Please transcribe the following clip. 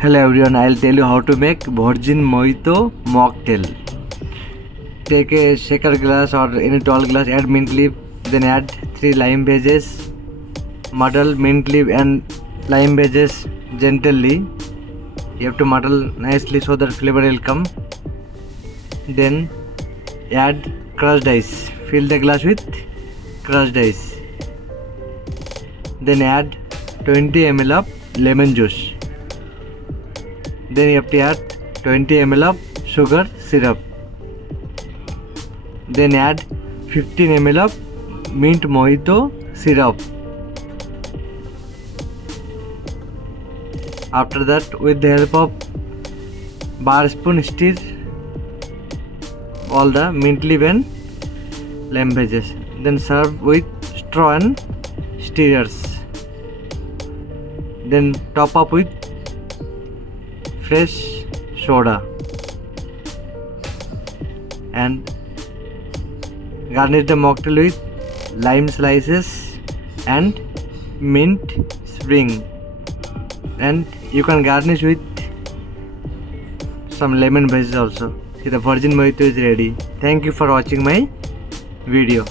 Hello everyone, I'll tell you how to make virgin mojito mocktail. Take a shaker glass or any tall glass, add mint leaf, then add 3 lime wedges. Muddle mint leaf and lime wedges gently. You have to muddle nicely so that flavor will come. Then add crushed ice. Fill the glass with crushed ice. Then add 20 ml of lemon juice. Then you have to add 20 ml of sugar syrup. Then add 15 ml of mint mojito syrup. After that, with the help of bar spoon, stir all the mint leaf and lime wedges. Then serve with straw and stirrers. Then top up with fresh soda and garnish the mocktail with lime slices and mint spring, and you can garnish with some lemon wedges also. The virgin mojito is ready. Thank you for watching my video.